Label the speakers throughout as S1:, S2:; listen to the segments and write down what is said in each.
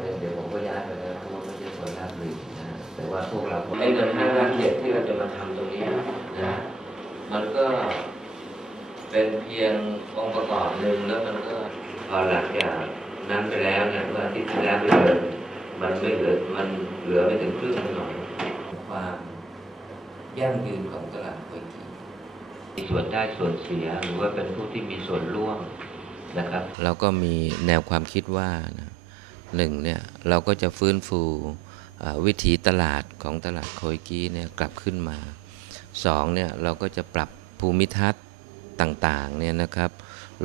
S1: เดี๋ยวผมก็ย้ายไปแล้วเพราะว่าไม่ใช่คนราบุรีนะแต่ว่าพวกเราไอ้เงินห้าล้านเจ็ดที่เราจะมาทำตรงนี้นะมันก็เป็นเพียงองค์ประกอบหนึ่งแล้วมันก็พอหลังจากนั้นไปแล้วเนี่ยเมื่ออาทิตย์ที่แล้วไปเลยมันไม่เหลือมันเหลือไม่ถึงครึ่งหน่อยความยั่งยืนของตลาดก๋วยเตี๋ยมีส่วนได้ส่วนเสียหรือว่าเป็นผู้ที่มีส่วนร่วมนะครับ เราก็มีแนวความคิดว่านะ หนึ่งเนี่ยเราก็จะฟื้นฟูวิถีตลาดของตลาดโคยกี้เนี่ยกลับขึ้นมาสองเนี่ยเราก็จะปรับภูมิทัศน์ต่างๆเนี่ยนะครับ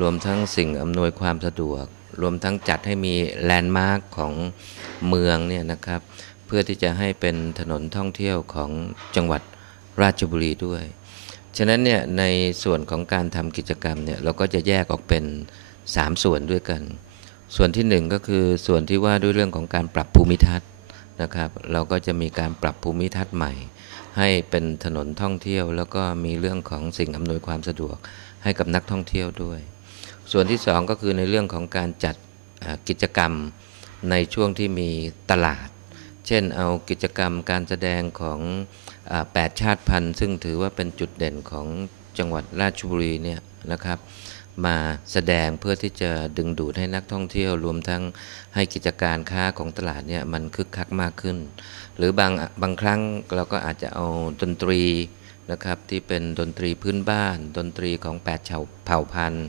S1: รวมทั้งสิ่งอำนวยความสะดวก รวมทั้งจัดให้มีแลนด์มาร์คของเมืองเนี่ยนะครับเพื่อที่จะให้เป็นถนนท่องเที่ยวของจังหวัดราชบุรีด้วย ฉะนั้นเนี่ยในส่วนของการทำกิจกรรมเนี่ยเราก็จะแยกออกเป็น 3 ส่วนด้วยกัน ส่วนที่1ก็คือส่วนที่ว่าด้วยเรื่องของการปรับภูมิทัศน์นะครับ เราก็จะมีการปรับภูมิทัศน์ใหม่ ให้เป็นถนนท่องเที่ยว แล้วก็มีเรื่องของสิ่งอำนวยความสะดวกให้กับนักท่องเที่ยวด้วย ส่วนที่2ก็คือในเรื่องของการจัดกิจกรรมในช่วงที่มีตลาด เช่นเอากิจกรรมการแสดงของอาแปดชาติพันธุ์ ซึ่งถือว่าเป็นจุดเด่นของจังหวัดราชบุรีเนี่ยนะครับ มาแสดงเพื่อที่จะดึงดูดให้นักท่องเที่ยวรวมทั้งให้กิจการค้าของตลาดเนี่ยมันคึกคักมากขึ้น หรือบางบางครั้งเราก็อาจจะเอาดนตรีนะครับที่เป็นดนตรีพื้นบ้าน ดนตรีของแปดเผ่าเผ่าพันธุ์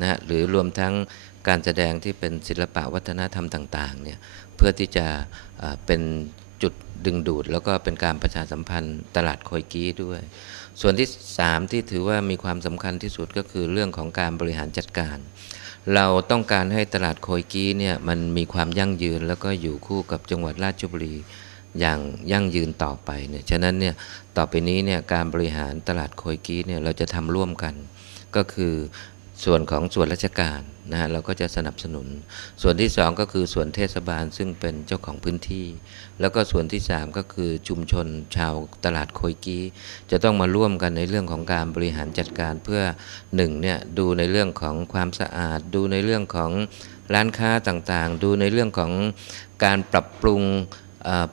S1: นะฮะหรือรวมทั้งการแสดงที่เป็นศิลปะวัฒนธรรมต่างๆเนี่ยเพื่อที่จะเป็น จุดดึงดูด แล้วก็เป็นการประชาสัมพันธ์ตลาดโคอยกี้ด้วย ส่วนที่ 3 ที่ถือว่ามีความสำคัญที่สุดก็คือเรื่องของการบริหารจัดการ เราต้องการให้ตลาดโคอยกี้เนี่ยมันมีความยั่งยืน แล้วก็อยู่คู่กับจังหวัดราชบุรีอย่างยั่งยืนต่อไปเนี่ยฉะนั้นเนี่ยต่อไปนี้เนี่ยการบริหารตลาดโคอยกี้เนี่ยเราจะทำร่วมกัน ก็คือ ส่วนของส่วนราชการนะฮะเราก็จะสนับสนุน ส่วนที่สองก็คือส่วนเทศบาลซึ่งเป็นเจ้าของพื้นที่ แล้วก็ส่วนที่สามก็คือชุมชนชาวตลาดโคยกี้ จะต้องมาร่วมกันในเรื่องของการบริหารจัดการเพื่อหนึ่งเนี่ยดูในเรื่องของความสะอาด ดูในเรื่องของร้านค้าต่างๆ ดูในเรื่องของการปรับปรุง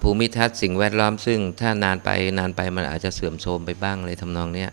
S1: ภูมิทัศน์สิ่งแวดล้อมซึ่งถ้านานไปนานไปมันอาจจะเสื่อมโทรมไปบ้างเลยทำนองเนี้ย